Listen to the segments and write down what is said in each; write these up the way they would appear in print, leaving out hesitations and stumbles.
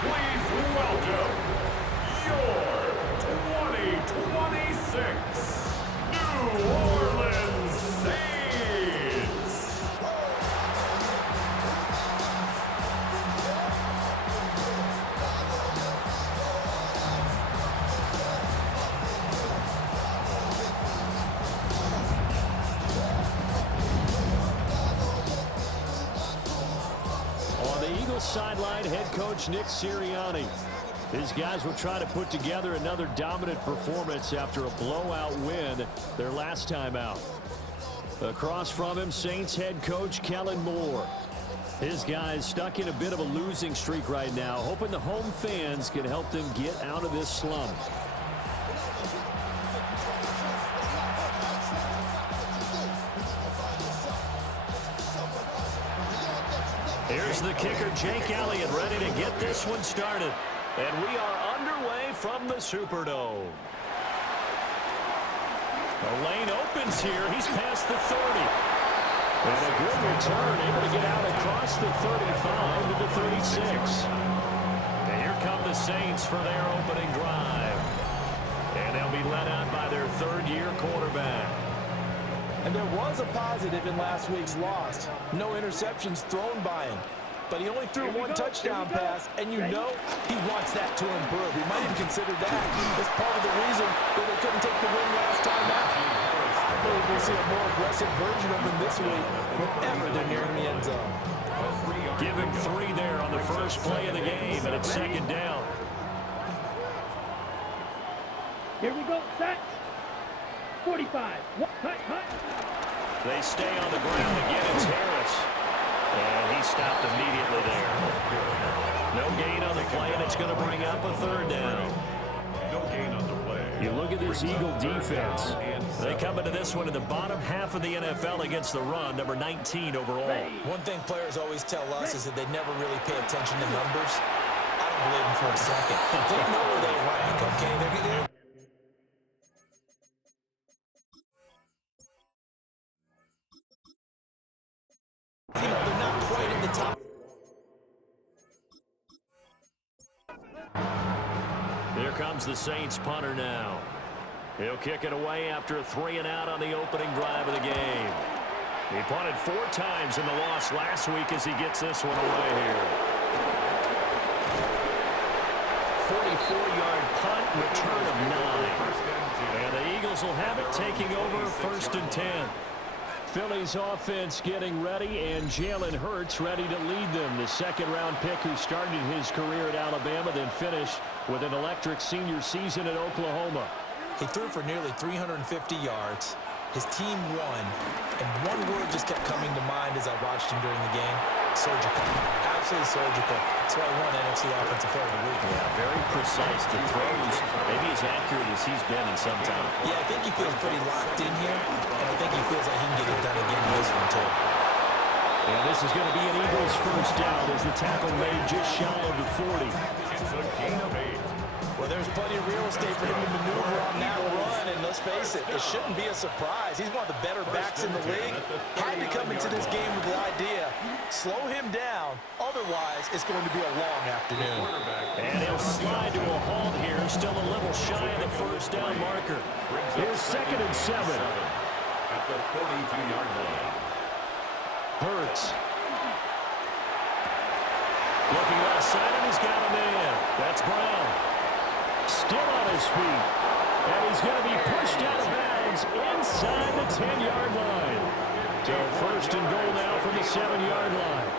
Please welcome your 2026 New Orleans Saints. On the Eagles sideline, head coach Nick Sirianni. His guys will try to put together another dominant performance after a blowout win their last time out. Across from him, Saints head coach Kellen Moore. His guys stuck in a bit of a losing streak right now, hoping the home fans can help them get out of this slump. Here's the kicker, Jake Elliott, ready to get this one started. And we are underway from the Superdome. The lane opens here. He's past the 30. And a good return, able to get out across the 35 to the 36. And here come the Saints for their opening drive. And they'll be led out by their third-year quarterback. And there was a positive in last week's loss. No interceptions thrown by him. But he only threw one touchdown pass, and you know he wants that to improve. He might have considered that as part of the reason that they couldn't take the win last time out. I believe we'll see a more aggressive version of him this week whenever they're nearing the end zone. Give him 3 there on the first play of the game, and it's second down. Here we go, set. 45. Hut. They stay on the ground again. It's Harris. And he stopped immediately there. No gain on the play, and it's going to bring up a third down. No gain on the play. You look at this Eagle defense. They come into this one in the bottom half of the NFL against the run, number 19 overall. One thing players always tell us is that they never really pay attention to numbers. I don't believe them for a second. They know where they rank, okay? They're they're not quite at the top. Here comes the Saints punter now. He'll kick it away after a 3-and-out on the opening drive of the game. He punted 4 times in the loss last week as he gets this one away here. 44-yard punt, return of 9. And the Eagles will have it, taking over first and 10. Philly's offense getting ready, and Jalen Hurts ready to lead them. The second-round pick who started his career at Alabama, then finished with an electric senior season at Oklahoma. He threw for nearly 350 yards. His team won, and one word just kept coming to mind as I watched him during the game: surgical. Absolutely surgical. That's why he won NFC Offensive Player of the Week. Yeah, very precise. The throws, maybe as accurate as he's been in some time. Yeah, I think he feels pretty locked in here, and I think he feels like he can get it done again in this one, too. And this is going to be an Eagles first down as the tackle made just shy of the 40. It's a gain of 8. Well, there's plenty of real estate for him to maneuver on that run, and let's face it, it shouldn't be a surprise. He's one of the better backs in the league. Had to come into this game with the idea, slow him down, otherwise it's going to be a long afternoon. And he'll slide to a halt here, still a little shy of the first down marker. Here's second and 7. At the 42-yard line. Hurts. Looking left side, and he's got a man. That's Brown. Still on his feet. And he's going to be pushed out of bounds inside the 10-yard line. So first and goal now from the 7-yard line.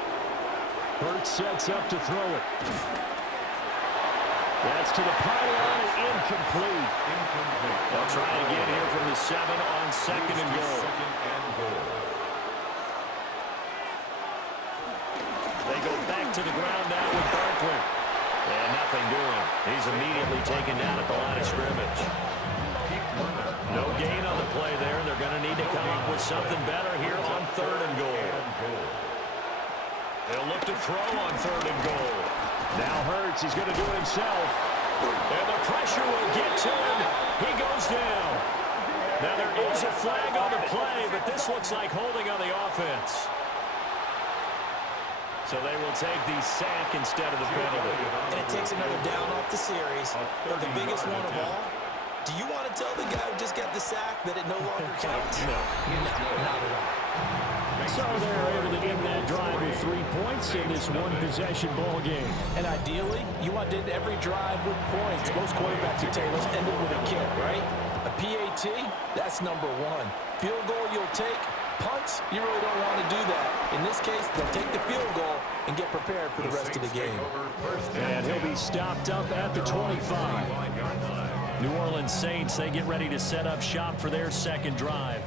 Hurts sets up to throw it. That's to the pylon and incomplete. They'll try again here from the 7 on second and goal. They go back to the ground now with Barkley. And nothing doing. He's immediately taken down at the line of scrimmage. No gain on the play there. They're going to need to come up with something better here on third and goal. They'll look to throw on third and goal. Now Hurts, he's going to do it himself. And the pressure will get to him. He goes down. Now there is a flag on the play, but this looks like holding on the offense. So they will take the sack instead of the penalty. And it takes another down off the series. But the biggest one of all, do you want to tell the guy who just got the sack that it no longer counts? No. Not at all. So they're able to get that drive with 3 points in this one-possession ball game. And ideally, you want to end every drive with points. Most quarterbacks, you tell us, end it with a kick, right? A PAT, that's number one. Field goal you'll take. Punts, you really don't want to do that. In this case, they'll take the field goal and get prepared for the rest of the game. And he'll be stopped up at the 25. New Orleans Saints, they get ready to set up shop for their second drive.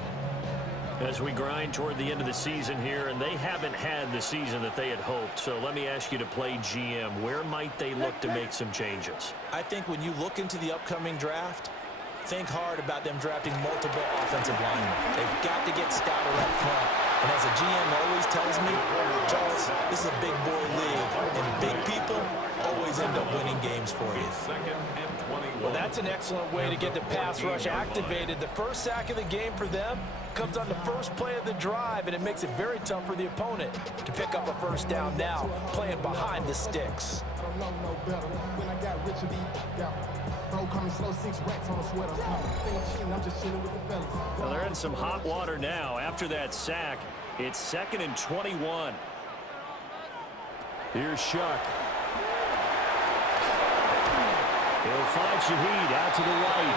As we grind toward the end of the season here, and they haven't had the season that they had hoped. So let me ask you to play GM. Where might they look to make some changes? I think when you look into the upcoming draft, think hard about them drafting multiple offensive linemen. They've got to get scouted up front. And as a GM always tells me, Charles, this is a big boy league, and big people always end up winning games for you. Well, that's an excellent way to get the pass rush activated. The first sack of the game for them comes on the first play of the drive, and it makes it very tough for the opponent to pick up a first down now, playing behind the sticks. Well, they're in some hot water now. After that sack, it's 2nd and 21. Here's Shuck. He'll find Shaheed out to the right.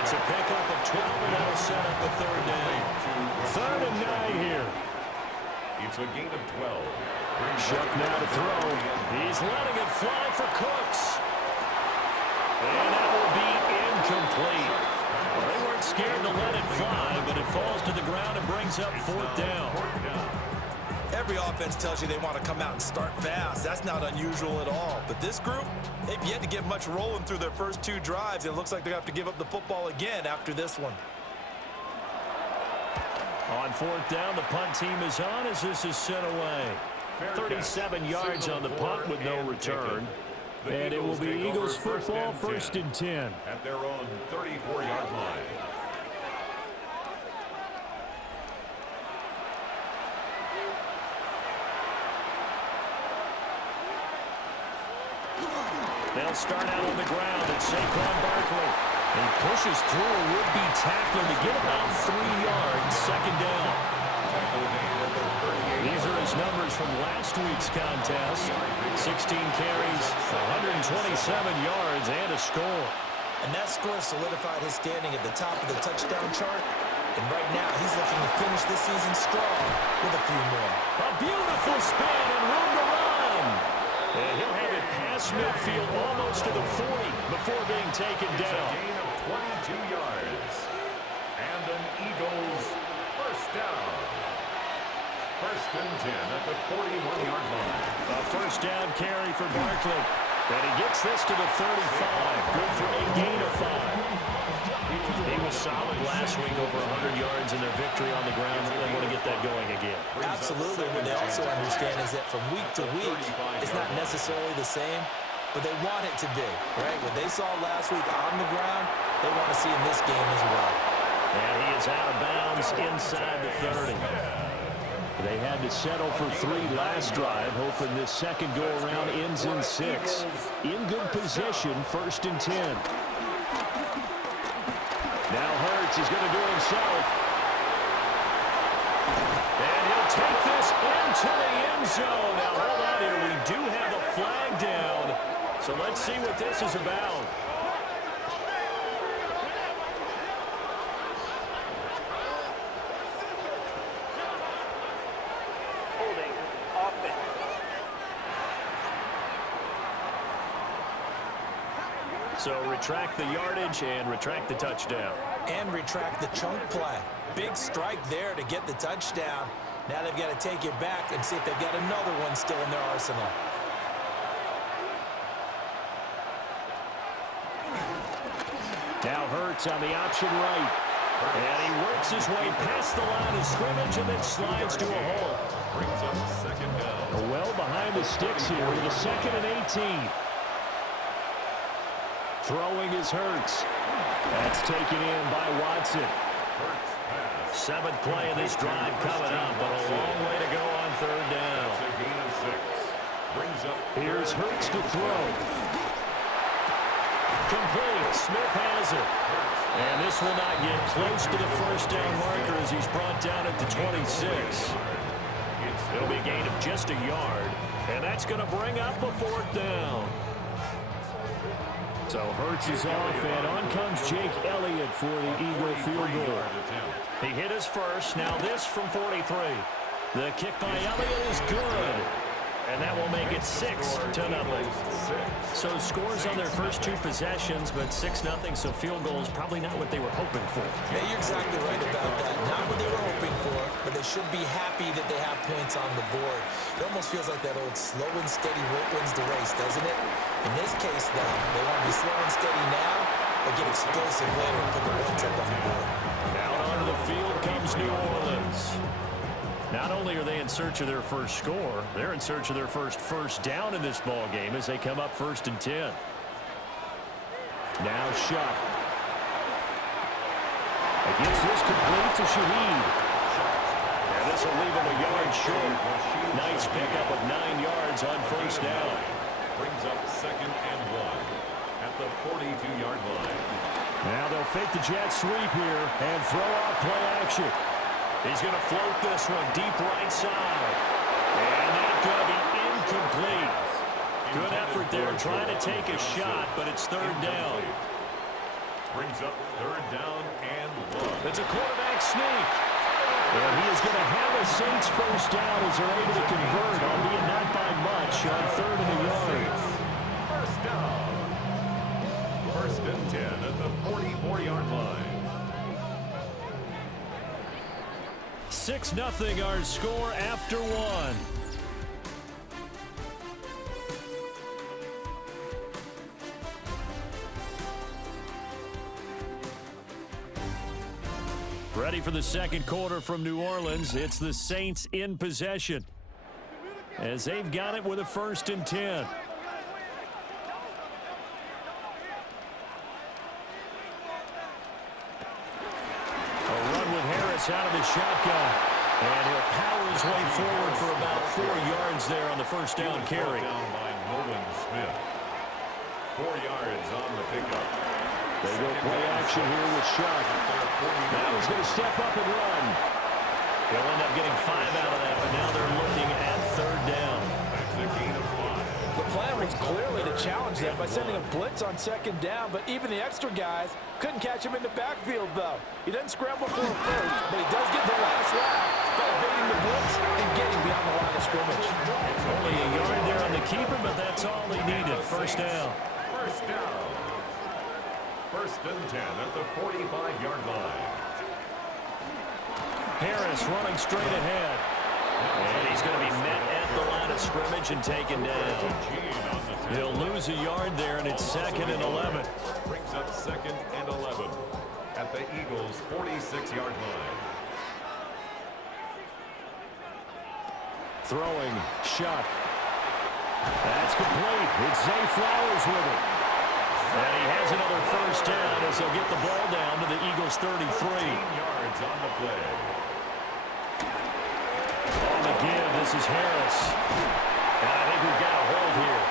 It's a pickup of 12, and that'll set up a third down. 3rd and 9 here. It's a gain of 12. Shuck now to throw. He's letting it fly for Cooks. And that will be incomplete. Well, they weren't scared to let it fly, but it falls to the ground and brings up 4th down. Every offense tells you they want to come out and start fast. That's not unusual at all. But this group, they've yet to get much rolling through their first 2 drives. It looks like they have to give up the football again after this one. On 4th down, the punt team is on as this is sent away. 37 yards on the punt with no return. And it will be Eagles football, 1st and 10. At their own 34-yard line. They'll start out on the ground at Saquon Barkley. He pushes through a would-be tackler to get about 3 yards, 2nd down. These are his numbers from last week's contest. 16 carries, 127 yards, and a score. And that score solidified his standing at the top of the touchdown chart. And right now, he's looking to finish this season strong with a few more. A beautiful spin and room to run. And he'll have it past midfield almost to the 40 before being taken down. A gain of 22 yards. And an Eagles first down. 1st and 10 at the 41-yard line. A first down carry for Barkley. And he gets this to the 35. Good for a gain of 5. He was solid last week, over 100 yards in their victory on the ground. They want to get that going again. Absolutely. What they also understand is that from week to week, it's not necessarily the same, but they want it to be, right? What they saw last week on the ground, they want to see in this game as well. And he is out of bounds inside the 30. They had to settle for 3 last drive, hoping this second go-around ends in 6. In good position, 1st and 10. Now Hurts is going to do it himself. And he'll take this into the end zone. Now, hold on here. We do have a flag down. So let's see what this is about. So retract the yardage and retract the touchdown. And retract the chunk play. Big strike there to get the touchdown. Now they've got to take it back and see if they've got another one still in their arsenal. Now Hurts on the option right. And he works his way past the line of scrimmage and then slides to a hole. Brings up 2nd down. Well behind the sticks here with a 2nd and 18. Throwing is Hurts. That's taken in by Watson. 7th play of this drive coming up, but a long way to go on 3rd down. Brings up Here's Hurts to throw. Complete. Smith has it. And this will not get close to the first down marker as he's brought down at the 26. It'll be a gain of just a yard. And that's going to bring up a fourth down. So Hurts is off, and on comes Jake Elliott for the Eagle field goal. He hit his first. Now this from 43. The kick by Elliott is good. And that will make it 6-0. So scores on their first two possessions, but 6-0, so field goal is probably not what they were hoping for. Yeah, you're exactly right about that. Not what they were hoping for, but they should be happy that they have points on the board. It almost feels like that old slow and steady wins the race, doesn't it? In this case, though, they want to be slow and steady now, but get explosive later and put the points up on the board. Out onto the field comes New Orleans. Not only are they in search of their first score, they're in search of their first down in this ball game as they come up 1st and 10. Now Shuck. Gets this complete to Shaheed. And this will leave him a yard short. Nice pickup of 9 yards on first down. Brings up 2nd and 1 at the 42-yard line. Now they'll fake the jet sweep here and throw out play action. He's going to float this one deep right side. And that's going to be incomplete. Good effort there trying to take a shot, but it's 3rd down. Brings up 3rd down and 1. It's a quarterback sneak. And he is going to have a Saints first down as they're able to convert, albeit not by much, on 3rd and a yard. First down. 1st and 10 at the 44-yard line. 6-0 our score after 1. Ready for the second quarter from New Orleans. It's the Saints in possession as they've got it with a 1st and 10. Out of the shotgun, and he'll power his way forward for about 4 yards there on the first down carry. Down by Nolan Smith. 4 yards on the pickup. They go play action here with Shuck. Now he's going to step up and run. They'll end up getting 5 out of that, but now they're looking at 3rd down. That's a gain of 5. The plan was clearly to challenge them by sending a blitz on 2nd down, but even the extra guys couldn't catch him in the backfield, though. He doesn't scramble for a first, but he does get the last laugh by evading the blitz and getting beyond the line of scrimmage. It's only a yard there on the keeper, but that's all he needed. First down. First down. 1st and 10 at the 45-yard line. Harris running straight ahead. And he's going to be met at the line of scrimmage and taken down. He'll lose a yard there, and it's 2nd and 11. Brings up 2nd and 11 at the Eagles' 46-yard line. Throwing, Shuck. That's complete. It's Zay Flowers with it. And he has another first down as they'll get the ball down to the Eagles' 33. 13 yards on the play. On the give, this is Harris. And I think we've got a hold here.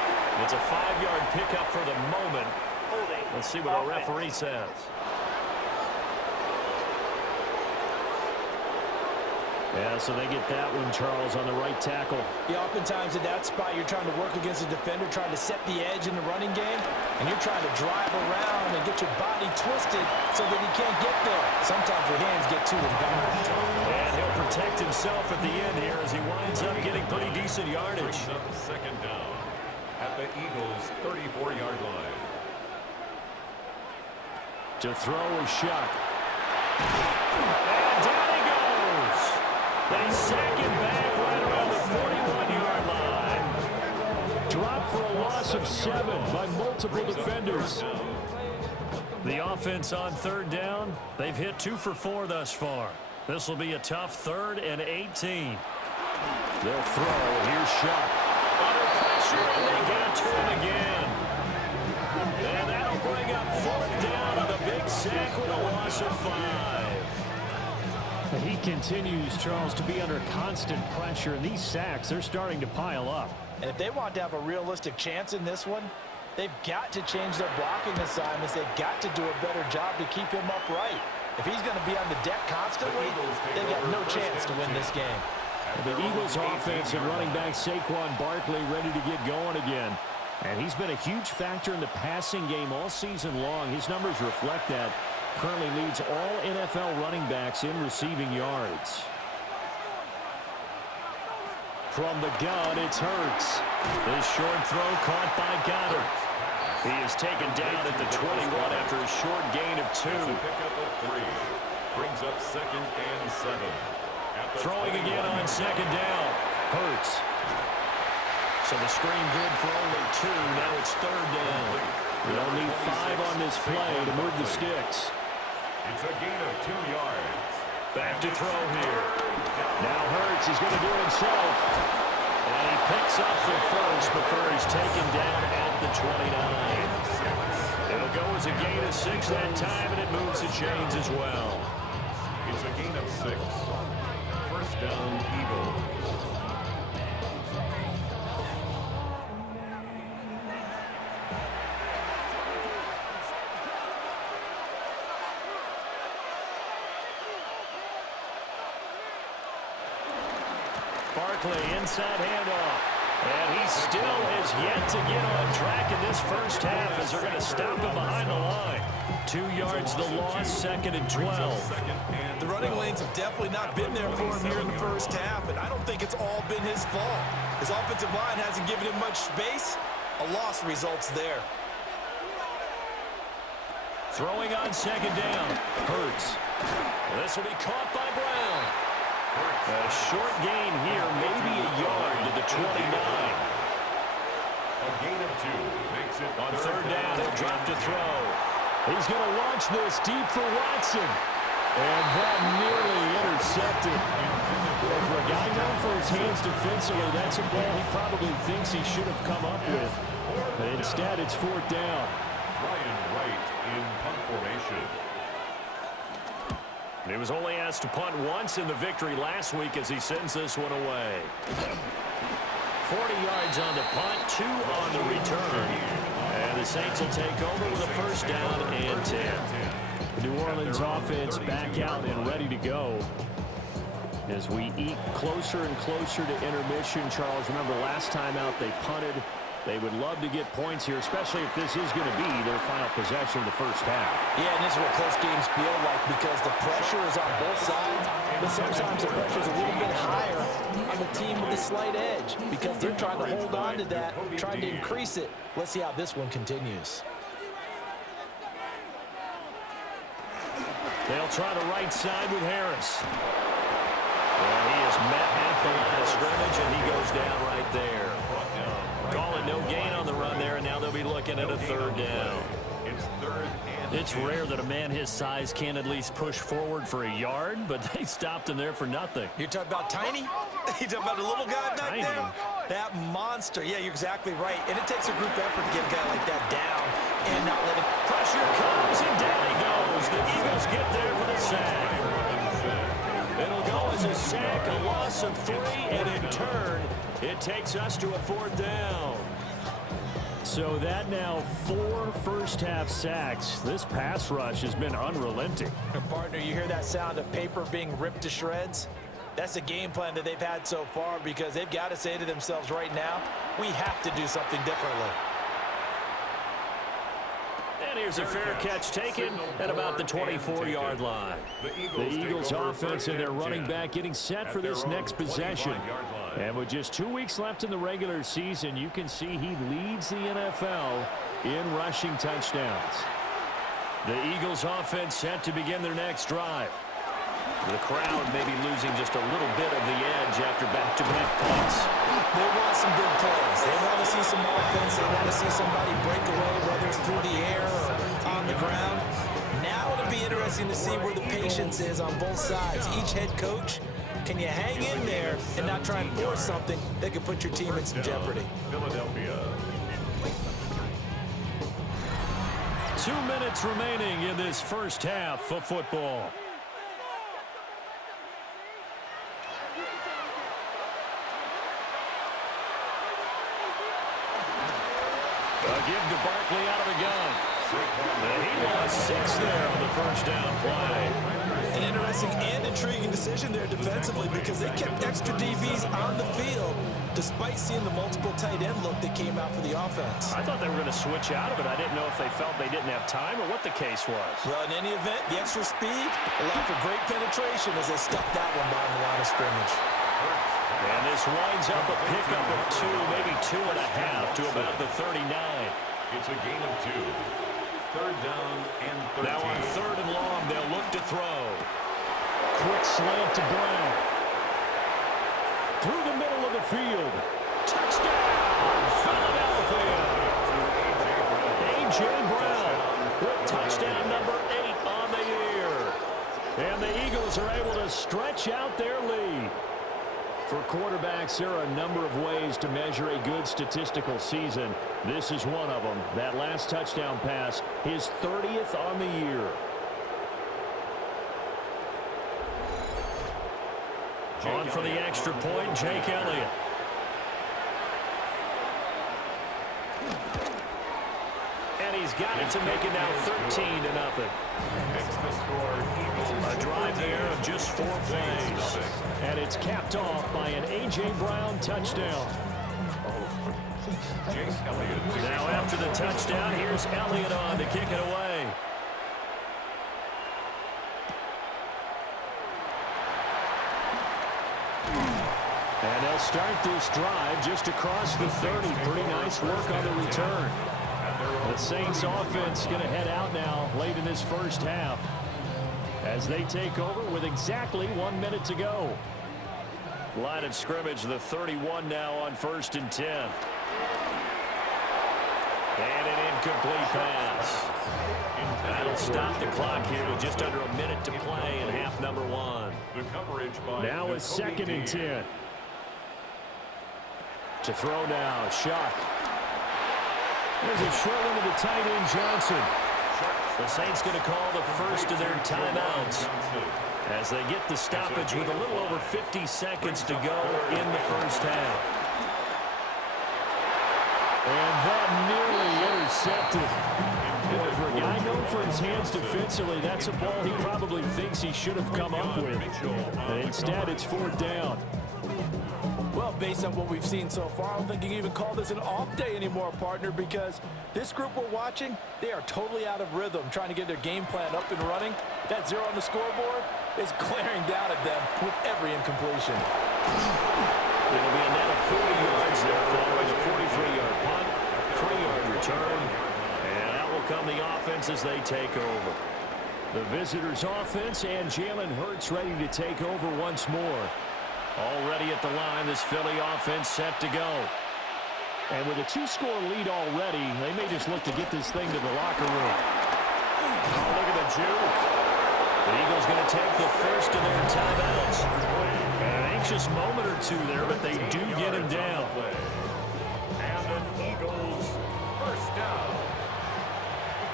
It's a 5-yard pickup for the moment. Let's see what our referee says. Yeah, so they get that one, Charles, on the right tackle. Yeah, oftentimes at that spot, you're trying to work against a defender, trying to set the edge in the running game, and you're trying to drive around and get your body twisted so that he can't get there. Sometimes your hands get too involved. And he'll protect himself at the end here as he winds up getting pretty decent yardage. Brings up 2nd down at the Eagles' 34-yard line. To throw is Shuck. And down he goes. They sack him back right around the 41-yard line. Dropped for a loss of 7 by multiple defenders. The offense on 3rd down, they've hit 2 for 4 thus far. This will be a tough 3rd and 18. They'll throw. Here's Shuck. Under pressure, and they get to him again. And that'll bring up 4th down on the big sack with a loss of 5. He continues, Charles, to be under constant pressure, and these sacks, they're starting to pile up. And if they want to have a realistic chance in this one, they've got to change their blocking assignments. They've got to do a better job to keep him upright. If he's going to be on the deck constantly, they've got no chance to win this game. The Eagles offense and running back Saquon Barkley ready to get going again. And he's been a huge factor in the passing game all season long. His numbers reflect that. Currently leads all NFL running backs in receiving yards. From the gun, it's Hurts. His short throw caught by Goddard. He is taken down at the 21 after a short gain of 2. Pickup of 3. Brings up 2nd and 7. Throwing again on 2nd down. Hurts. So the screen good for only 2. Now it's 3rd down. They'll need 5 on this play to move the sticks. It's a gain of 2 yards. Back to throw here. Now Hurts is going to do it himself. And he picks up the first before he's taken down at the 29. It'll go as a gain of 6 that time, and it moves the chains as well. It's a gain of 6. First down, Eagles. Barkley inside handoff. And he still has yet to get on track in this first half as they're going to stop him behind the line. 2 yards the loss, 2nd and 12. The running lanes have definitely not been there for him here in the first half, and I don't think it's all been his fault. His offensive line hasn't given him much space. A loss results there. Throwing on 2nd down. Hurts. This will be caught by Brown. A short gain here, maybe a yard to the 29. A gain of 2 makes it on 3rd down. He'll drop to throw. He's going to launch this deep for Watson. And that nearly intercepted. Well, for a guy known for his hands defensively, that's a ball he probably thinks he should have come up with. But instead, it's 4th down. Ryan Wright in punt formation. He was only asked to punt once in the victory last week as he sends this one away. 40 yards on the punt, 2 on the return. And the Saints will take over with a first down and 10. The New Orleans offense back out and ready to go. As we eke closer and closer to intermission, Charles, remember last time out they punted. They would love to get points here, especially if this is going to be their final possession of the first half. Yeah, and this is what close games feel like because the pressure is on both sides, but sometimes the pressure is a little bit higher on the team with the slight edge because they're trying to hold on to that, trying to increase it. Let's see how this one continues. They'll try the right side with Harris. And he is met at the line of scrimmage, and he goes down right there. Calling no gain on the run there, and now they'll be looking at a 3rd down. It's rare that a man his size can at least push forward for a yard, but they stopped him there for nothing. You're talking about tiny? You're talking about a little guy back there? That monster. Yeah, you're exactly right. And it takes a group effort to get a guy like that down and not let him. Pressure comes, and down he goes. The Eagles get there for the sack. It'll go as a sack, a loss of 3, and in turn, it takes us to a 4th down. So that now 4 first-half sacks. This pass rush has been unrelenting. Partner, you hear that sound of paper being ripped to shreds? That's the game plan that they've had so far because they've got to say to themselves right now, we have to do something differently. And here's a fair catch taken at about the 24-yard line. The Eagles offense and their running back getting set for this next possession. And with just 2 weeks left in the regular season, you can see he leads the NFL in rushing touchdowns. The Eagles offense set to begin their next drive. The crowd may be losing just a little bit of the edge after back-to-back punts. They want some big plays. They want to see some offense. They want to see somebody break away, whether it's through the air or on the ground. Now it'll be interesting to see where the patience is on both sides. Each head coach, can you hang in there and not try and force something that could put your team in some jeopardy? Philadelphia. 2 minutes remaining in this first half of football. Give to Barkley out of the gun. He lost 6 there on the first down play. An interesting and intriguing decision there defensively because they kept extra DBs on the field despite seeing the multiple tight end look that came out for the offense. I thought they were going to switch out of it. I didn't know if they felt they didn't have time or what the case was. Well, in any event, the extra speed allowed for great penetration as they stuck that one behind the line of scrimmage. And this winds up a pickup of 2, maybe 2.5 to about the 39. It's a gain of 2. Third down and 13. Now on 3rd and long, they'll look to throw. Quick slant to Brown. Through the middle of the field. Touchdown, Philadelphia. A.J. Brown with touchdown number 8 on the year. And the Eagles are able to stretch out their lead. For quarterbacks, there are a number of ways to measure a good statistical season. This is one of them. That last touchdown pass, his 30th on the year. On for the extra point, Jake Elliott. And he's got it to make it now 13-0. A drive there of just 4 plays. And it's capped off by an A.J. Brown touchdown. Now after the touchdown, here's Elliott on to kick it away. And they'll start this drive just across the 30. Pretty nice work on the return. The Saints offense going to head out now late in this first half as they take over with exactly 1 minute to go. Line of scrimmage, the 31 now on 1st and 10. And an incomplete pass. That'll stop the clock here with just under a minute to play in half number 1. Now it's 2nd and 10. To throw now, Shock. There's a short one to the tight end, Johnson. The Saints going to call the first of their timeouts as they get the stoppage with a little over 50 seconds to go in the first half. And that nearly intercepted. Boy, for a guy known for his hands defensively, that's a ball he probably thinks he should have come up with. And instead, it's 4th down. Well, based on what we've seen so far, I don't think you can even call this an off day anymore, partner, because this group we're watching, they are totally out of rhythm, trying to get their game plan up and running. That 0 on the scoreboard is glaring down at them with every incompletion. It'll be a net of 40 yards there following a 43-yard punt, 3-yard return, and out will come the offense as they take over. The visitors' offense and Jalen Hurts ready to take over once more. Already at the line, this Philly offense set to go. And with a 2-score lead already, they may just look to get this thing to the locker room. Oh, look at the juke. The Eagles going to take the first of their timeouts. An anxious moment or two there, but they do get him down. And an Eagles first down.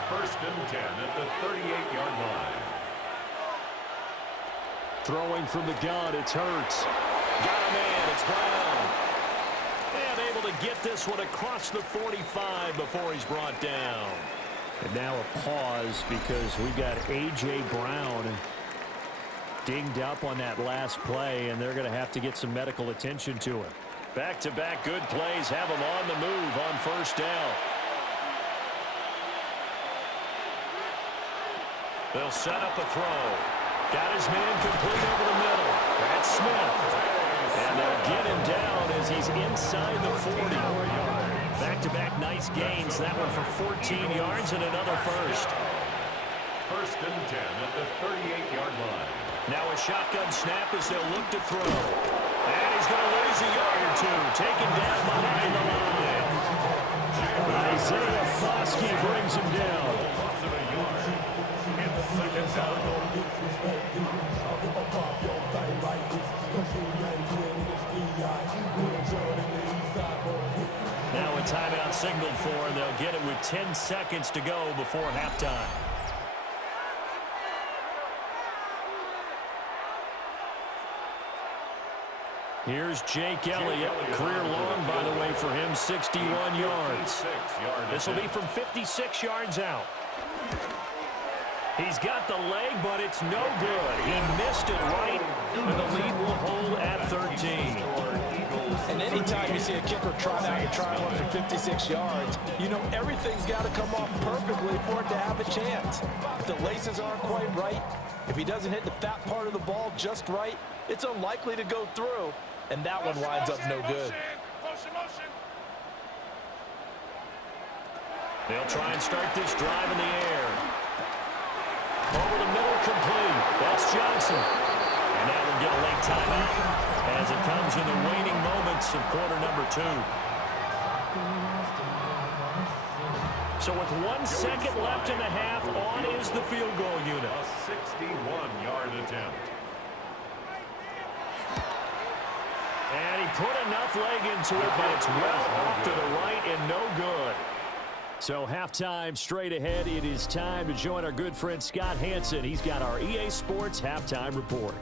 1st and 10 at the 38-yard line. Throwing from the gun, it's Hurts. Got a man, it's Brown. And able to get this one across the 45 before he's brought down. And now a pause because we've got A.J. Brown dinged up on that last play, and they're going to have to get some medical attention to him. Back-to-back good plays have him on the move on 1st down. They'll set up a throw. Got his man complete over the middle. That's Smith. And they'll get him down as he's inside the 40. Back-to-back nice gains. That one for 14 yards and another first. 1st and 10 at the 38-yard line. Now a shotgun snap as they'll look to throw. And he's going to lose a yard or 2. Taken down behind the line. Isaiah Foskey brings him down. Loss of a yard. It's 2nd down. Now a timeout signaled for, and they'll get it with 10 seconds to go before halftime. Here's Jake Elliott. Career long, by the way, for him, 61 yards. This will be from 56 yards out. He's got the leg, but it's no good. He missed it right, and the lead will hold at 13. And anytime you see a kicker trot out and try one for 56 yards, you know everything's got to come off perfectly for it to have a chance. If the laces aren't quite right, if he doesn't hit the fat part of the ball just right, it's unlikely to go through, and that one winds up no good. They'll try and start this drive in the air. Over the middle, complete. That's Johnson. And that will get a late timeout as it comes in the waning moments of quarter number 2. So with 1 second left in the half, on is the field goal unit. A 61-yard attempt. And he put enough leg into it, but it's well off to the right and no good. So halftime straight ahead. It is time to join our good friend Scott Hanson. He's got our EA Sports halftime report.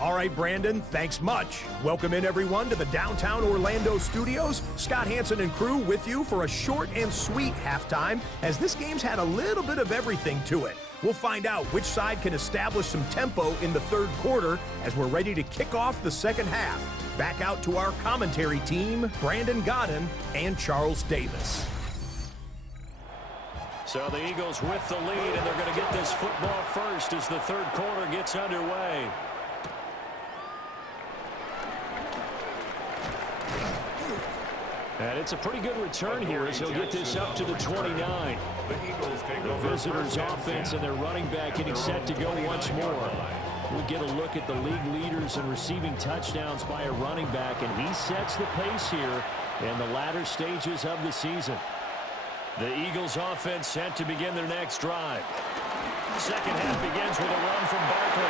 All right, Brandon, thanks much. Welcome in, everyone, to the downtown Orlando studios. Scott Hanson and crew with you for a short and sweet halftime, as this game's had a little bit of everything to it. We'll find out which side can establish some tempo in the third quarter as we're ready to kick off the second half. Back out to our commentary team, Brandon Godden and Charles Davis. So the Eagles with the lead, and they're going to get this football first as the third quarter gets underway. And it's a pretty good return here as he'll get this up to the 29. The visitors' offense and their running back getting set to go once more. We'll get a look at the league leaders in receiving touchdowns by a running back, and he sets the pace here in the latter stages of the season. The Eagles' offense set to begin their next drive. Second half begins with a run from Barkley.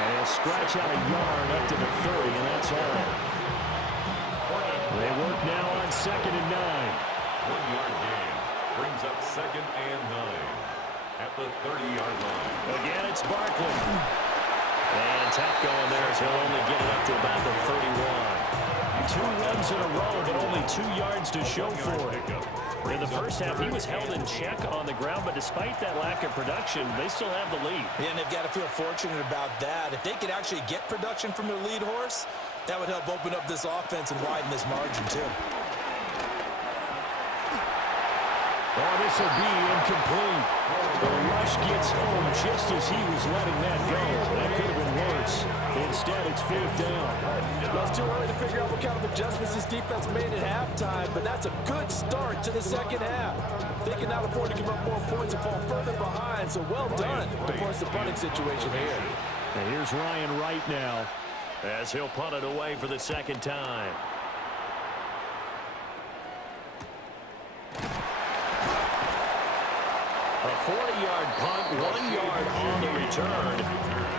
And he'll scratch out a yard up to the 30, and that's all. They work now on 2nd and 9. 1-yard gain brings up 2nd and 9 at the 30-yard line. Again, it's Barkley. And tough going there as he'll only get it up to about the 31. 2 runs in a row, but only 2 yards to show for it. In the first half, he was held in check on the ground, but despite that lack of production, they still have the lead. Yeah, and they've got to feel fortunate about that. If they could actually get production from their lead horse, that would help open up this offense and widen this margin, too. Oh, this will be incomplete. The rush gets home just as he was letting that go. That could have been worse. Instead, it's 4th down. Well, it's too early to figure out what kind of adjustments this defense made at halftime, but that's a good start to the second half. They can now afford to give up more points and fall further behind, so well done to force the punting situation here. And here's Ryan Wright now as he'll punt it away for the second time. A 40-yard punt, 1 yard on the return,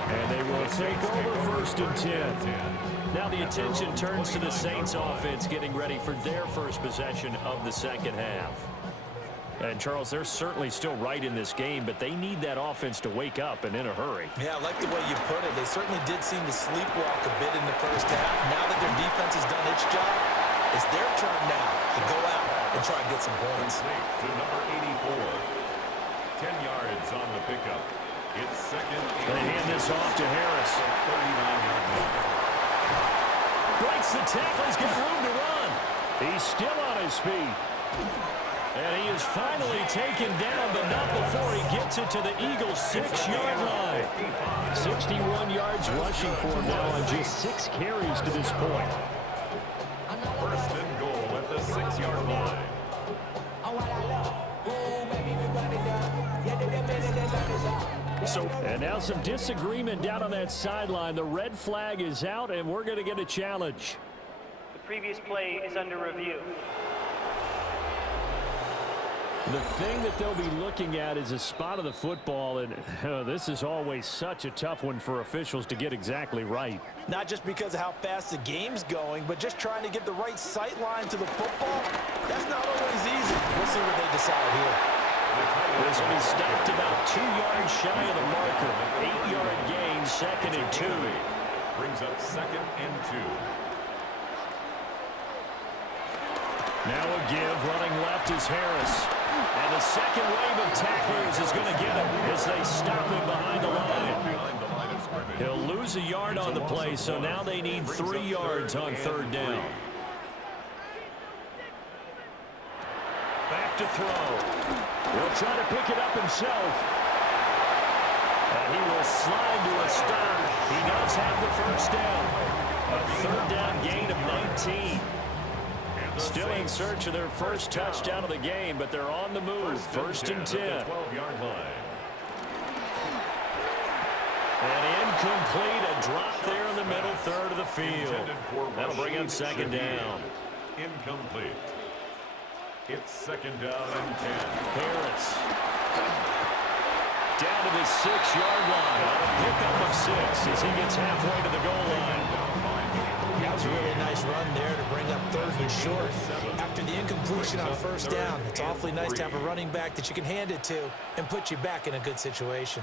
and they will take over 1st and 10. Now the attention turns to the Saints offense getting ready for their first possession of the second half. And, Charles, they're certainly still right in this game, but they need that offense to wake up and in a hurry. Yeah, I like the way you put it. They certainly did seem to sleepwalk a bit in the first half. Now that their defense has done its job, it's their turn now to go out and try and get some points. To number 84. 10 yards on the pickup. It's 2nd and They hand this off to Harris. 39-yard line. Breaks the tackle. He's got room to run. He's still on his feet. And he is finally taken down, but not before he gets it to the Eagles' 6-yard line. 61 yards rushing for him now on just 6 carries to this point. 1st and goal at the 6-yard line. And now some disagreement down on that sideline. The red flag is out, and we're going to get a challenge. The previous play is under review. The thing that they'll be looking at is a spot of the football, and this is always such a tough one for officials to get exactly right. Not just because of how fast the game's going, but just trying to get the right sight line to the football. That's not always easy. We'll see what they decide here. This will be stopped about 2 yards shy of the marker. 8-yard gain, 2nd and 2. Brings up 2nd and 2. Now a give, running left is Harris. And the second wave of tacklers is going to get him as they stop him behind the line. He'll lose a yard on the play, so now they need 3 yards on 3rd down. Back to throw. He'll try to pick it up himself. And he will slide to a stop. He does have the 1st down. A 3rd down gain of 19. Still in search of their first touchdown of the game, but they're on the move. 1st and 10. 12-yard line. And incomplete, a drop there in the middle third of the field. That'll bring up 2nd down. Incomplete. It's 2nd down and 10. Harris. Down to the 6-yard line. On a pickup of 6 as he gets halfway to the goal line. That was a really nice run there to bring up 3rd and short. After the incompletion on 1st down, it's awfully nice to have a running back that you can hand it to and put you back in a good situation.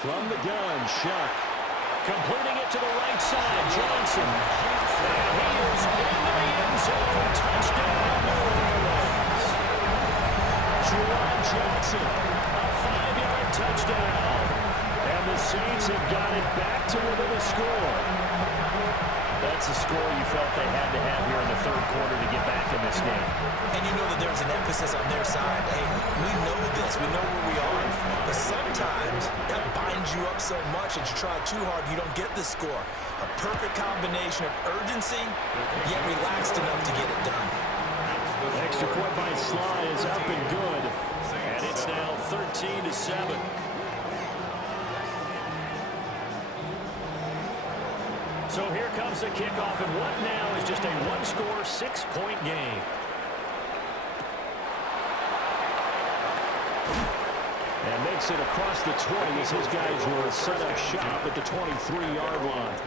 From the gun, Shuck. Completing it to the right side, Johnson. And he is in the end zone. Touchdown, New Orleans. Juwan Johnson, a 5-yard touchdown. And the Saints have got it back to within a score. That's a score you felt they had to have here in the 3rd quarter to get back in this game. And you know that there's an emphasis on their side. Hey, we know this. We know where we are. But sometimes that binds you up so much that you try too hard, you don't get the score. A perfect combination of urgency, yet relaxed enough to get it done. Extra point by Sly is up and good. And it's now 13-7. So here comes the kickoff, and what now is just a 1-score, 6-point game. And makes it across the 20 as his guys will set up shop at the 23-yard line.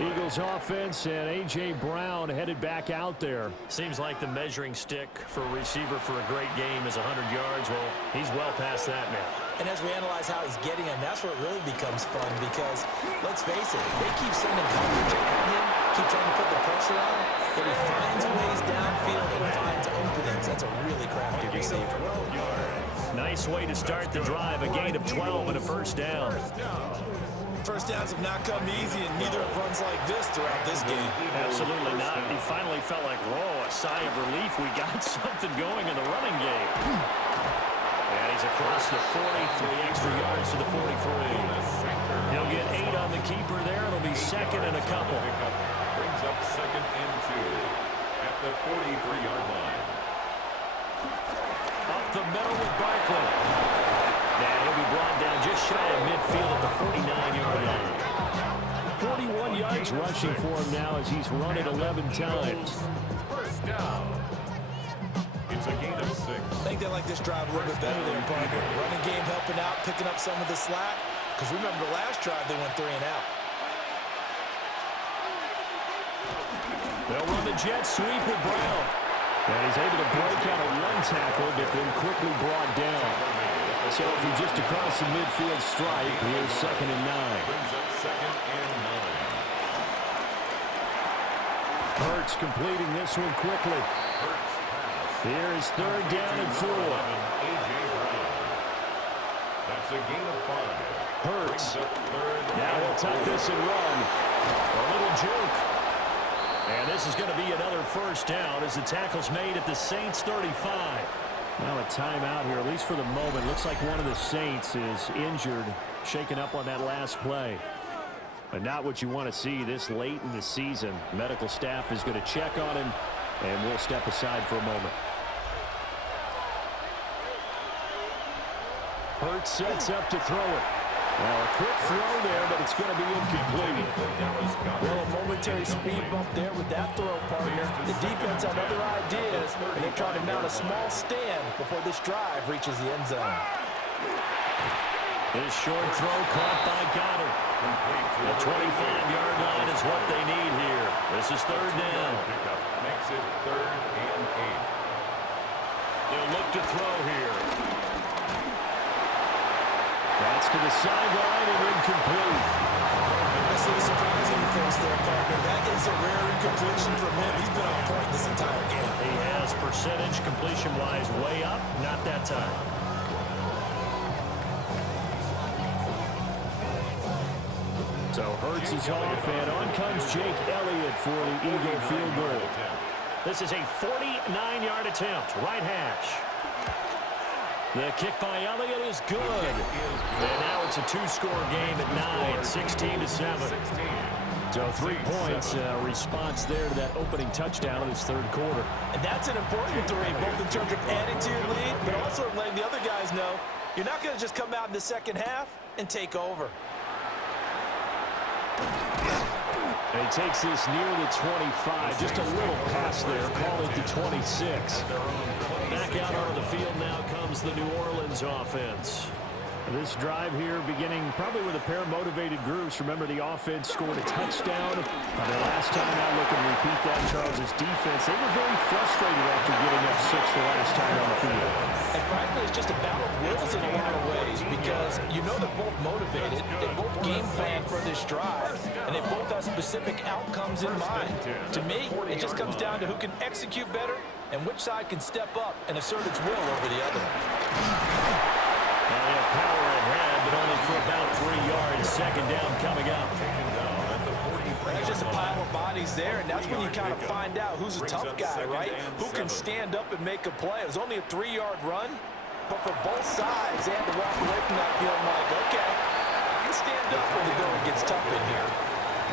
Eagles offense and A.J. Brown headed back out there. Seems like the measuring stick for a receiver for a great game is 100 yards. Well, he's well past that now. And as we analyze how he's getting him, that's where it really becomes fun because, let's face it, they keep sending coverage at him, keep trying to put the pressure on him, but he finds ways downfield and finds openings. That's a really crafty receiver. Nice way to start the drive, a gain of 12 and a 1st down. First downs have not come easy, and neither have runs like this throughout this game. Absolutely not. He finally felt like, whoa, a sigh of relief. We got something going in the running game. And he's across the 40, 3 extra yards to the 43. He'll get 8 on the keeper there. It'll be 2nd and a couple. Brings up 2nd and 2 at the 43-yard line. Up the middle with Barkley. And he'll be brought down just shy of midfield at the 49-yard line. 41 yards rushing for him now as he's run it 11 times. 1st down. It's a gain of 6. I think they like this drive a little bit better there, partner. Running game helping out, picking up some of the slack. Because remember, the last drive they went 3 and out. They'll run the jet sweep with Brown. And he's able to break out a 1 tackle, but then quickly brought down. So from just across the midfield stripe, here's 2nd and 9. Brings up 2nd and 9. Hurts completing this one quickly. Here is 3rd down and 4. A.J. Brown. That's a gain of 5. Hurts. Brings up 3rd. Now he'll tuck this and run. A little juke. And this is going to be another 1st down as the tackle's made at the Saints 35. Now a timeout here, at least for the moment. Looks like one of the Saints is injured, shaken up on that last play. But not what you want to see this late in the season. Medical staff is going to check on him, and we'll step aside for a moment. Hurts sets up to throw it. Well, a quick throw there, but it's going to be incomplete. Well, a momentary speed bump there with that throw, partner. The defense had other ideas, and they're trying to mount a small stand before this drive reaches the end zone. This short throw caught by Goddard. The 25-yard line is what they need here. This is 3rd down. Makes it 3rd and 8. They'll look to throw here. That's gets to the sideline and incomplete. I see the surprise in your face there, partner. That is a rare incompletion from him. He's been on point this entire game. He has percentage completion-wise way up, not that time. So Hurts is off, and on comes Jake Elliott for the Eagle field goal. This is a 49-yard attempt, right hash. The kick by Elliott is good. And now it's a two-score game at 9, 16-7. So 3 points, response there to that opening touchdown in this third quarter. And that's an important 3, both in terms of adding to your lead, but also letting the other guys know you're not going to just come out in the second half and take over. And he takes this near the 25, just a little pass there, call it the 26. Back out onto the field now comes the New Orleans offense. This drive here beginning probably with a pair of motivated groups. Remember, the offense scored a touchdown. The last time out, looking to repeat that, Charles' defense, they were very frustrated after getting up 6 the last time on the field. And frankly, it's just a battle of wills in a lot of ways because you know they're both motivated, they both game plan for this drive, and they both have specific outcomes in mind. To me, it just comes down to who can execute better and which side can step up and assert its will over the other. Well, they have power ahead, but only for about 3 yards. Second down coming up. There's just a pile of bodies there, and that's when you kind of find out who's a tough guy, right? Who can stand up and make a play. It was only a 3-yard run, but for both sides, they had to walk away from that feeling like, okay, I can stand up when the going gets tough in here.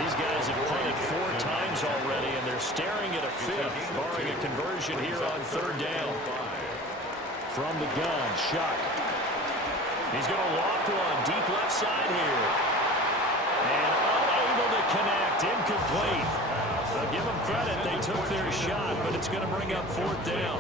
These guys have punted 4 times already, and they're staring at a 5th, barring a conversion here on third down. From the gun, Shuck. He's going to loft one, deep left side here. And unable to connect, incomplete. I'll give them credit, they took their shot, but it's going to bring up 4th down.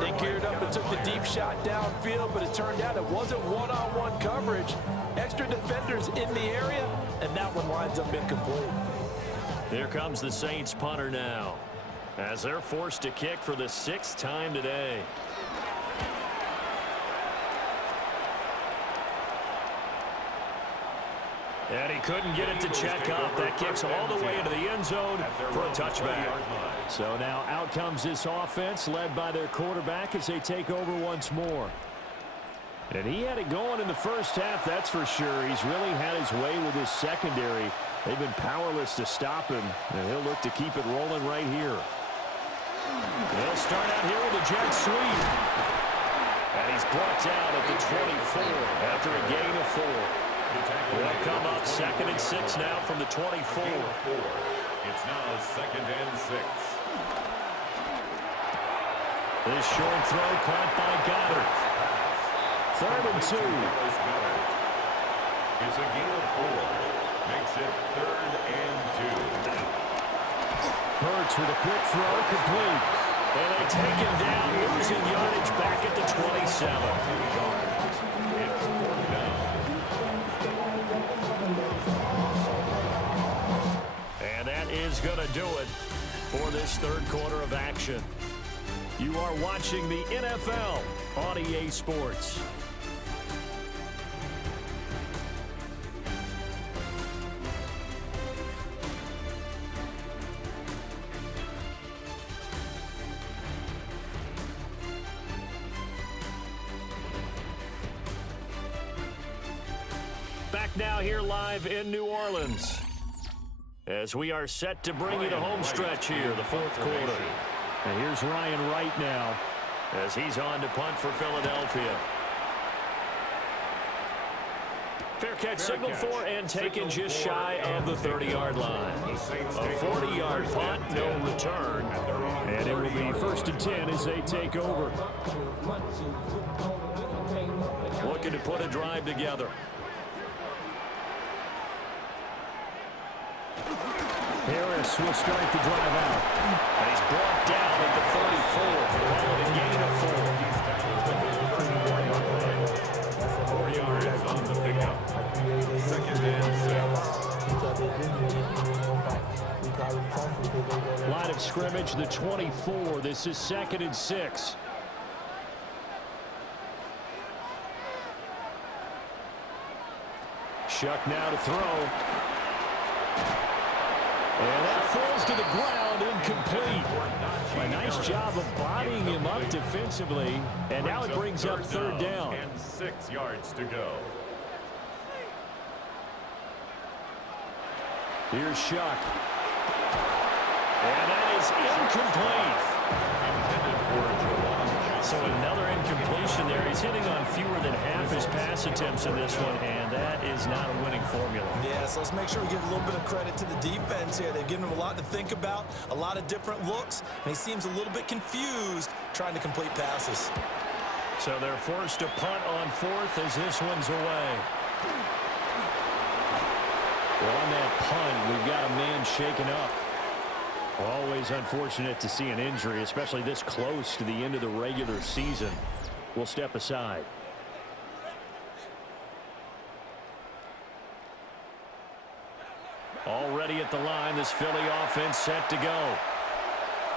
They geared up and took the deep shot downfield, but it turned out it wasn't one-on-one coverage. Extra defenders in the area, and that one winds up incomplete. Here comes the Saints punter now, as they're forced to kick for the 6th time today. And he couldn't get it to check up. That kicks all the way into the end zone for a touchback. So now out comes this offense, led by their quarterback as they take over once more. And he had it going in the first half, that's for sure. He's really had his way with his secondary. They've been powerless to stop him, and he'll look to keep it rolling right here. They'll start out here with a jet sweep. And he's brought down at the 24 after a gain of 4. They'll come up 2nd and 6 now from the 24. It's now 2nd and 6. This short throw caught by Goddard. 3rd and 2. It's a gain of 4. Makes it 3rd and 2. Hurts with a quick throw, complete. And they take him down, losing yardage back at the 27. It's 4th down. And that is going to do it for this third quarter of action. You are watching the NFL on EA Sports. Back now here live in New Orleans, as we are set to bring you the home stretch here, the fourth quarter. And here's Ryan Wright now, as he's on to punt for Philadelphia. Fair catch signaled for and taken just shy of the 30-yard line. A 40-yard punt, no return. And it will be 1st and 10 as they take over. Looking to put a drive together. Harris will start the drive out. And he's brought down at the 34. Call it a gain of 4. 4 yards on the pickup. 2nd and 6. Line of scrimmage, the 24. This is 2nd and 6. Chuck now to throw. And that falls to the ground, incomplete. A nice job of bodying him up defensively. And now it brings up third down. And 6 yards to go. Here's Chuck. And that is incomplete. So another incompletion there. He's hitting on fewer than half his pass attempts in this one, and that is not a winning formula. Yeah, so let's make sure we give a little bit of credit to the defense here. They've given him a lot to think about, a lot of different looks, and he seems a little bit confused trying to complete passes. So they're forced to punt on fourth as this one's away. Well, on that punt, we've got a man shaken up. Always unfortunate to see an injury, especially this close to the end of the regular season. We'll step aside. Already at the line, this Philly offense set to go.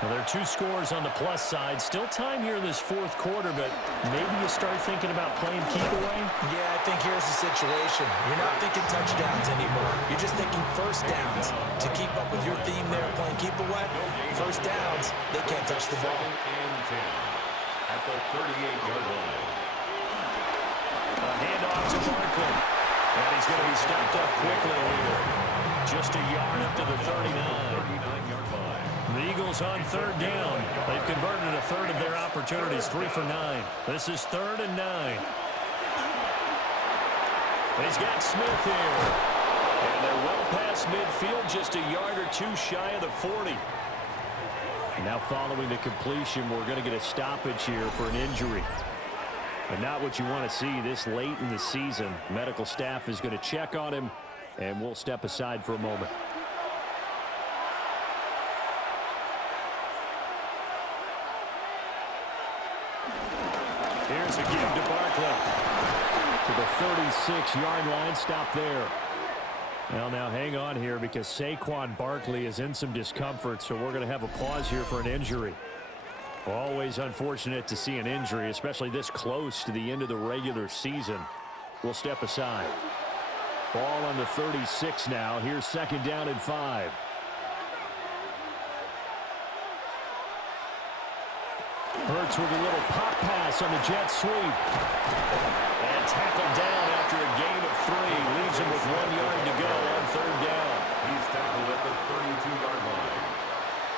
Well, there are 2 scores on the plus side. Still time here in this fourth quarter, but maybe you start thinking about playing keep away? Yeah, I think here's the situation. You're not thinking touchdowns anymore. You're just thinking first downs. To keep up with your theme there, playing keep away, first downs, they can't touch the ball. And 10 at the 38-yard line. A handoff to Barkley. And he's going to be stopped up quickly here. Just a yard up to the 39-yard line. The Eagles on third down. They've converted a third of their opportunities, 3 for 9. This is 3rd and 9. He's got Smith here. And they're well past midfield, just a yard or 2 shy of the 40. Now following the completion, we're going to get a stoppage here for an injury. But not what you want to see this late in the season. Medical staff is going to check on him, and we'll step aside for a moment. Here's a give to Barkley. To the 36-yard line, stop there. Well, now hang on here because Saquon Barkley is in some discomfort, so we're going to have a pause here for an injury. Always unfortunate to see an injury, especially this close to the end of the regular season. We'll step aside. Ball on the 36 now. Here's 2nd down and 5. Hurts with a little pop pass on the jet sweep. And tackled down after a gain of 3. Leaves him with 1 yard to go on 3rd down. He's tackled at the 32-yard line.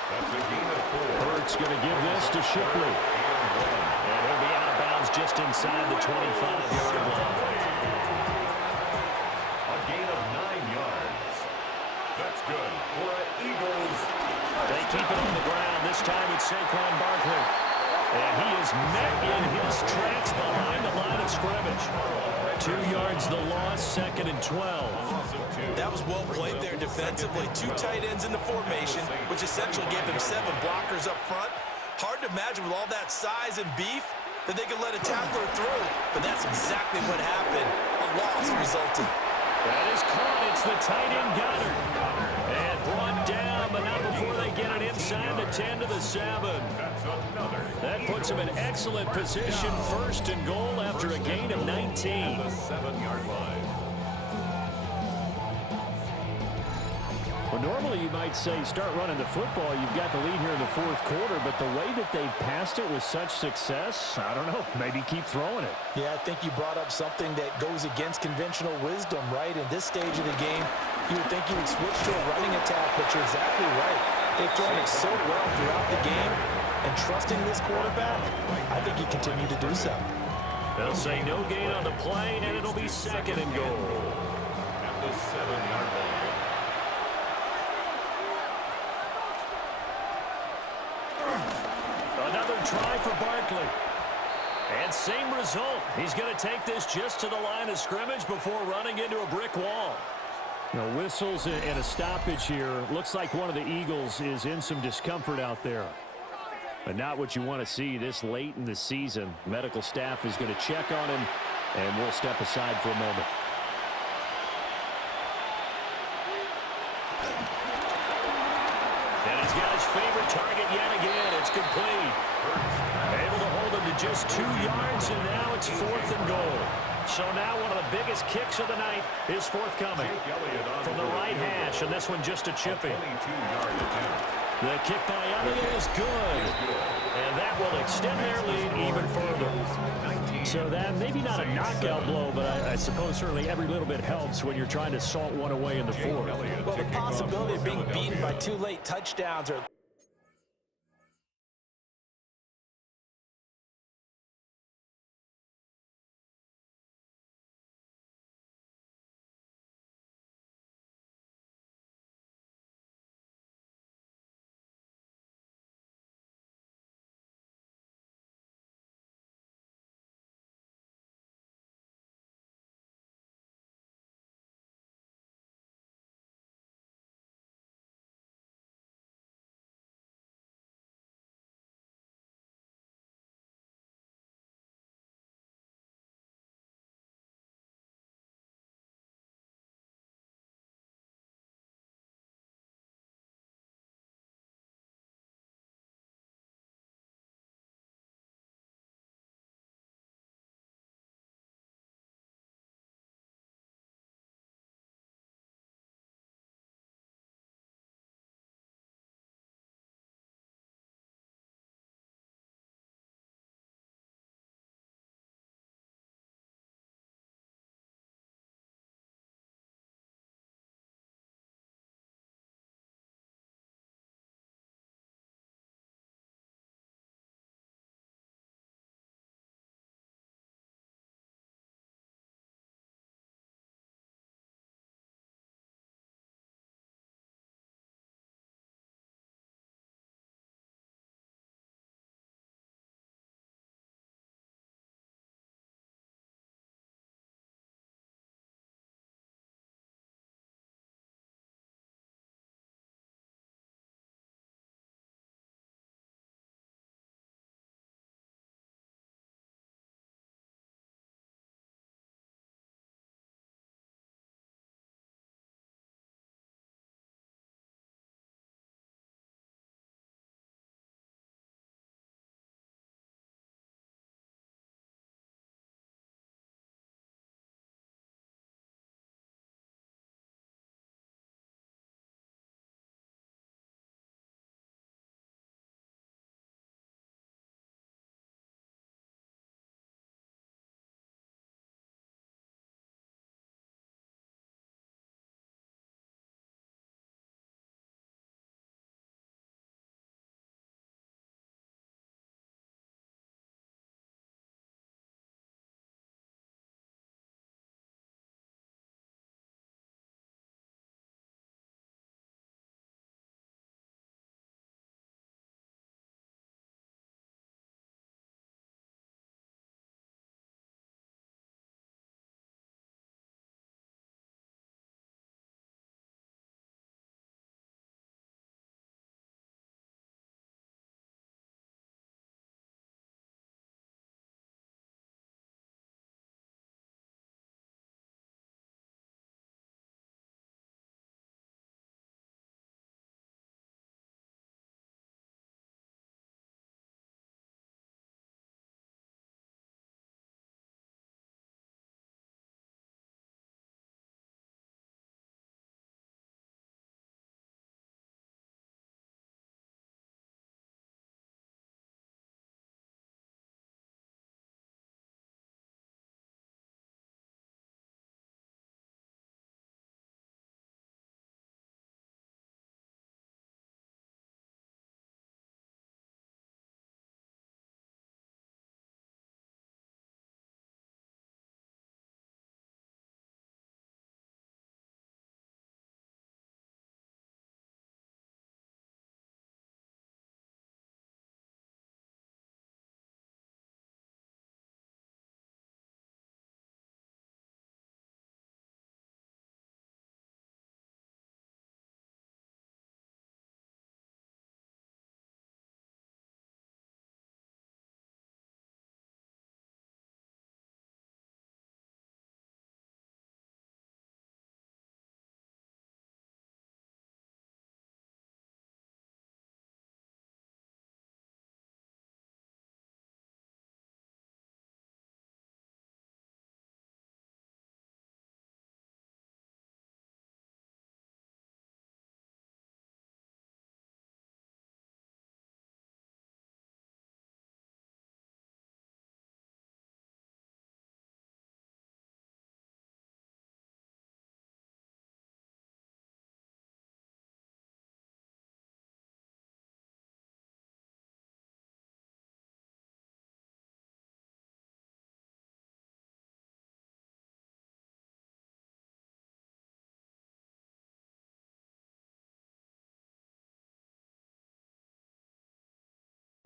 That's a gain of 4. Hurts going to give this to Shipley. And he'll be out of bounds just inside the 25-yard line. A gain of 9 yards. That's good for an Eagles. They keep it on the ground. This time it's Saquon Barkley. And he is met in his tracks behind the line of scrimmage. 2 yards the loss, 2nd and 12. That was well played there defensively. 2 tight ends in the formation, which essentially gave them 7 blockers up front. Hard to imagine with all that size and beef that they could let a tackler through. But that's exactly what happened. A loss resulted. That is caught. It's the tight end Goddard. And brought down, but not before they get it inside the 10 to the 7. That puts him in excellent position. 1st and goal after a gain of 19. The 7-yard line. Well, normally you might say start running the football. You've got the lead here in the 4th quarter, but the way that they've passed it with such success, I don't know, maybe keep throwing it. Yeah, I think you brought up something that goes against conventional wisdom, right? In this stage of the game, you would think you would switch to a running attack, but you're exactly right. They've thrown it so well throughout the game, and trusting this quarterback, I think he continued to do so. They'll say no gain on the play, and it'll be 2nd and goal. At the 7-yard line. Another try for Barkley. And same result. He's going to take this just to the line of scrimmage before running into a brick wall. Now, whistles and a stoppage here. Looks like one of the Eagles is in some discomfort out there. But not what you want to see this late in the season. Medical staff is going to check on him, and we'll step aside for a moment. And he's got his favorite target yet again. It's complete. Able to hold him to just 2 yards, and now it's 4th and goal. So now one of the biggest kicks of the night is forthcoming from the right hash, and this one just a chipping. 22-yard attempt. The kick by Elliott is good, and that will extend their lead even further. So that maybe not a knockout blow, but I suppose certainly every little bit helps when you're trying to salt one away in the fourth. Well, the possibility of being beaten by 2 late touchdowns or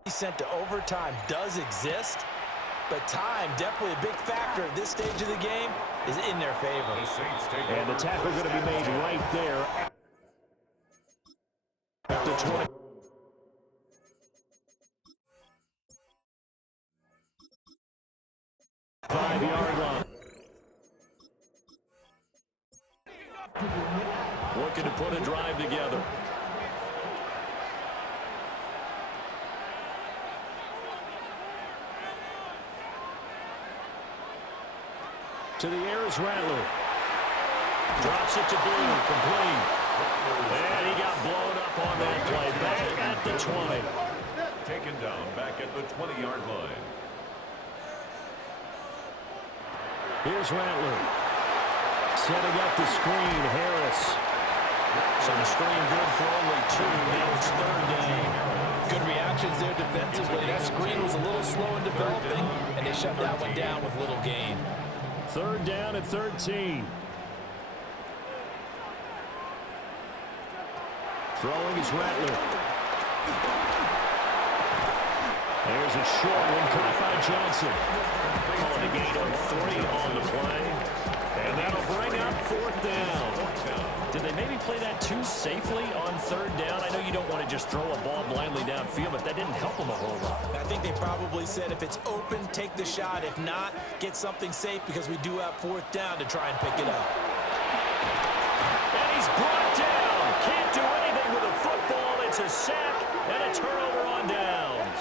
Sent to overtime does exist, but time, definitely a big factor at this stage of the game, is in their favor. And the tackle going to be made right there at the 20. Five-yard line. Looking to put a drive together. To the air is Rattler. Drops it to Blue, complete. And he got blown up on that play. Back at the 20. Taken down back at the 20-yard line. Here's Rattler. Setting up the screen, Harris. So the screen good for only 2. Now it's third down. Good reactions there defensively. That screen was a little slow in developing, and they shut that one down with little gain. Third down at 13. Throwing is Rattler. There's a short one caught by Johnson. Calling a gain of 3 on the play. And that'll bring up fourth down. Did they maybe play that too safely on third down? I know you don't want to just throw a ball blindly downfield, but that didn't help them a whole lot. I think they probably said if it's open, take the shot. If not, get something safe because we do have fourth down to try and pick it up. And he's brought down. Can't do anything with a football. It's a sack and a turnover on downs.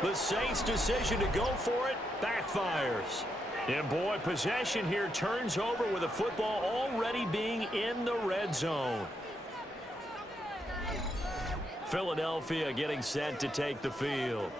The Saints' decision to go for it backfires. And boy, possession here turns over with the football already being in the red zone. Philadelphia getting set to take the field.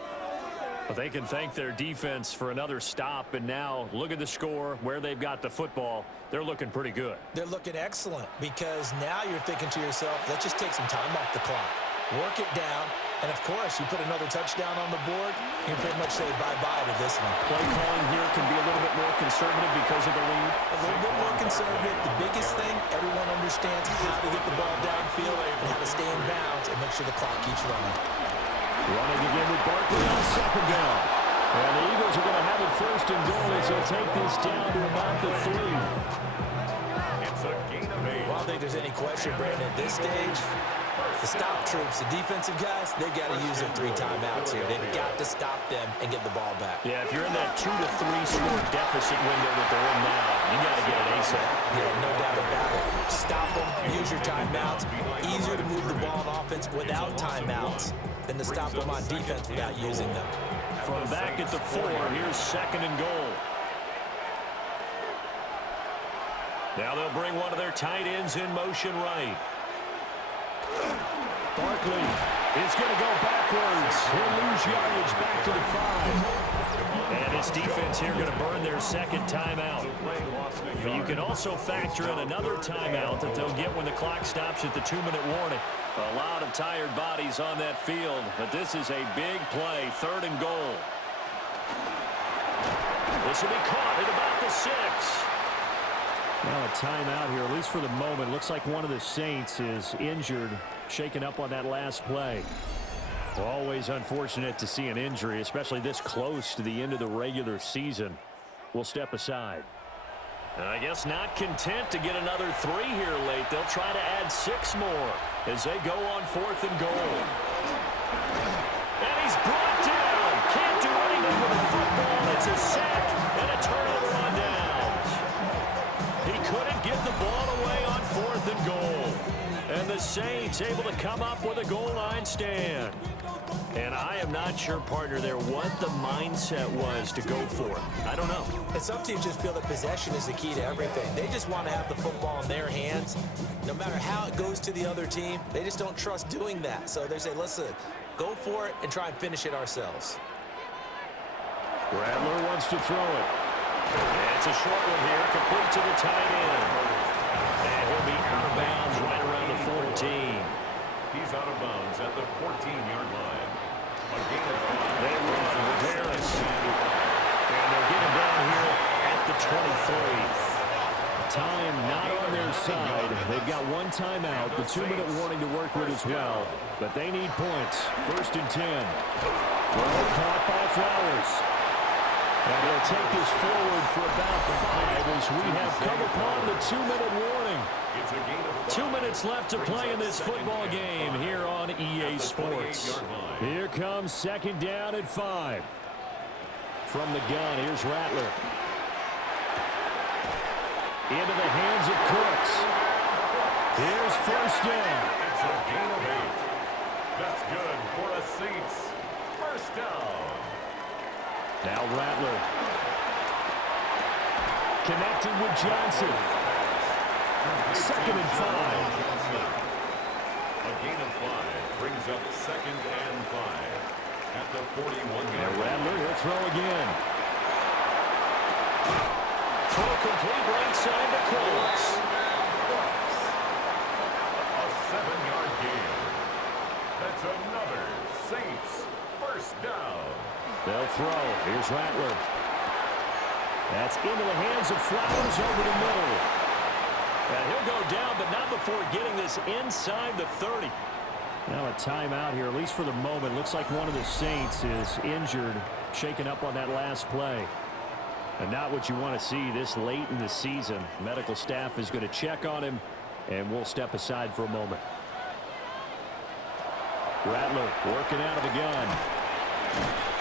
But they can thank their defense for another stop. And now look at the score, where they've got the football. They're looking pretty good. They're looking excellent because now you're thinking to yourself, let's just take some time off the clock. Work it down. And, of course, you put another touchdown on the board, you pretty much say bye-bye to this one. Play calling here can be a little bit more conservative because of the lead. A little bit more conservative. The biggest thing, everyone understands how to get the ball downfield and how to stay in bounds and make sure the clock keeps running. Running again with Barkley on second down. And the Eagles are going to have it first and goal as they'll take this down to about the 3. It's a gain of 8. Well, I don't think there's any question, Brandon, at this stage, the stop troops, the defensive guys, they've got to use their 3 timeouts here. They've got to stop them and get the ball back. Yeah, if you're in that 2 to 3 score deficit window that they're in now, you got to get it ASAP. Yeah, no doubt about it. Stop them, use your timeouts. Easier to move the ball on offense without timeouts than to stop them on defense without using them. From back at the 4, here's second and goal. Now they'll bring one of their tight ends in motion right. Barkley is going to go backwards. He'll lose yardage back to the 5. And his defense here going to burn their second timeout. But you can also factor in another timeout that they'll get when the clock stops at the 2-minute warning. A lot of tired bodies on that field, but this is a big play, third and goal. This will be caught at about the 6. Now a timeout here, at least for the moment. Looks like one of the Saints is injured, shaken up on that last play. Always unfortunate to see an injury, especially this close to the end of the regular season. We'll step aside. And I guess not content to get another 3 here late. They'll try to add 6 more as they go on 4th and goal. And he's brought down. Can't do anything with the football. It's a sack and a turnover on downs. He couldn't get the ball away on 4th and goal. And the Saints able to come up with a goal line stand. And I am not sure, partner, there what the mindset was to go for it. I don't know. And some teams just feel that possession is the key to everything. They just want to have the football in their hands. No matter how it goes to the other team, they just don't trust doing that. So they say, listen, go for it and try and finish it ourselves. Rattler wants to throw it. And it's a short one here, complete to the tight end. And he'll be out of bounds right around the 14. He's out of bounds at the 14-yard line. They run with Harris. And they'll get him down here at the 23. Time not on their side. They've got one timeout, the 2-minute warning to work with as well. But they need points. 1st and 10. Throw caught by Flowers. And he'll take this forward for about 5 as we have come upon the 2-minute warning. 2 minutes left to play in this football game here on EA Sports. Here comes 2nd down at 5. From the gun, here's Rattler. Into the hands of Cooks. Here's 1st down. It's a gain of 8. That's good for a Saints 1st down. Now Rattler. Connecting with Johnson. 2nd and 5. A gain of 5 brings up 2nd and 5 at the 41-yard line. Rattler, he'll throw again. Throw complete right side to Cooks. A 7-yard gain. That's another Saints 1st down. They'll throw. Here's Rattler. That's into the hands of Flowers over the middle. And he'll go down, but not before getting this inside the 30. Now a timeout here, at least for the moment. Looks like one of the Saints is injured, shaken up on that last play. And not what you want to see this late in the season. Medical staff is going to check on him, and we'll step aside for a moment. Rattler working out of the gun.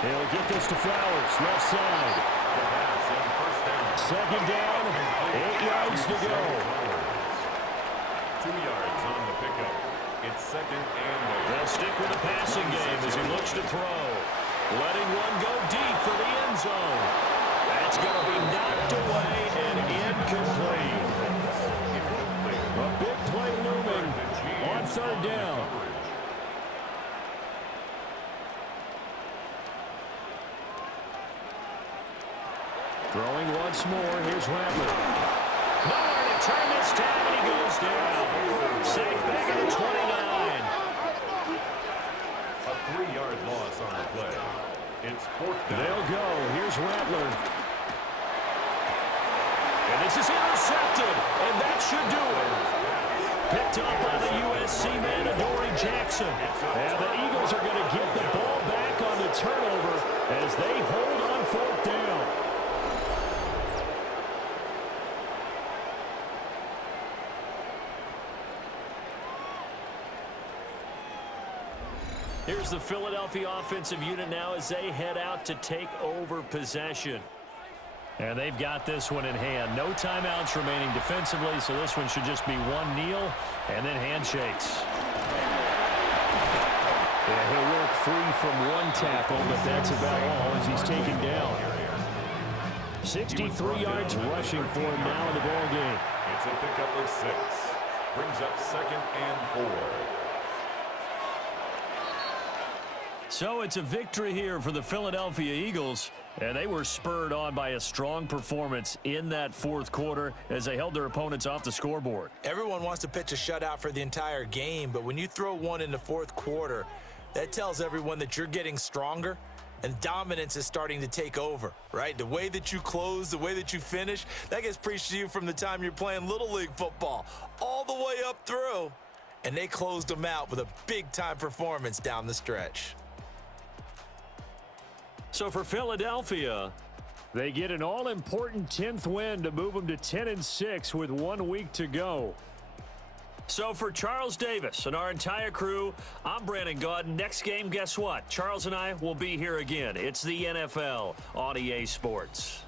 He'll get this to Flowers, left side. 2nd down, 8 yards to go. 2 yards on the pickup. It's 2nd and 8. They'll stick with the passing game as he looks to throw. Letting one go deep for the end zone. That's going to be knocked away and incomplete. A big play looming on 3rd down. Throwing once more. Here's Rattler. Nowhere to turn this time, and he goes down. Sacked back at the 29. A 3-yard loss on the play. It's 4th down. They'll go. Here's Rattler. And this is intercepted, and that should do it. Picked up by the USC man, Adoree Jackson. And the Eagles are going to get the ball back on the turnover as they hold on 4th down. Here's the Philadelphia offensive unit now as they head out to take over possession. And they've got this one in hand. No timeouts remaining defensively, so this one should just be one kneel and then handshakes. Yeah, he'll work free from one tackle, but that's about all as he's taken down. 63 yards rushing for him now in the ball game. It's a pickup of 6. Brings up 2nd and 4. So it's a victory here for the Philadelphia Eagles, and they were spurred on by a strong performance in that 4th quarter as they held their opponents off the scoreboard. Everyone wants to pitch a shutout for the entire game, but when you throw one in the 4th quarter, that tells everyone that you're getting stronger and dominance is starting to take over, right? The way that you close, the way that you finish, that gets preached to you from the time you're playing Little League football all the way up through, and they closed them out with a big-time performance down the stretch. So for Philadelphia, they get an all-important 10th win to move them to 10-6 with 1 week to go. So for Charles Davis and our entire crew, I'm Brandon Gaudin. Next game, guess what? Charles and I will be here again. It's the NFL on EA Sports.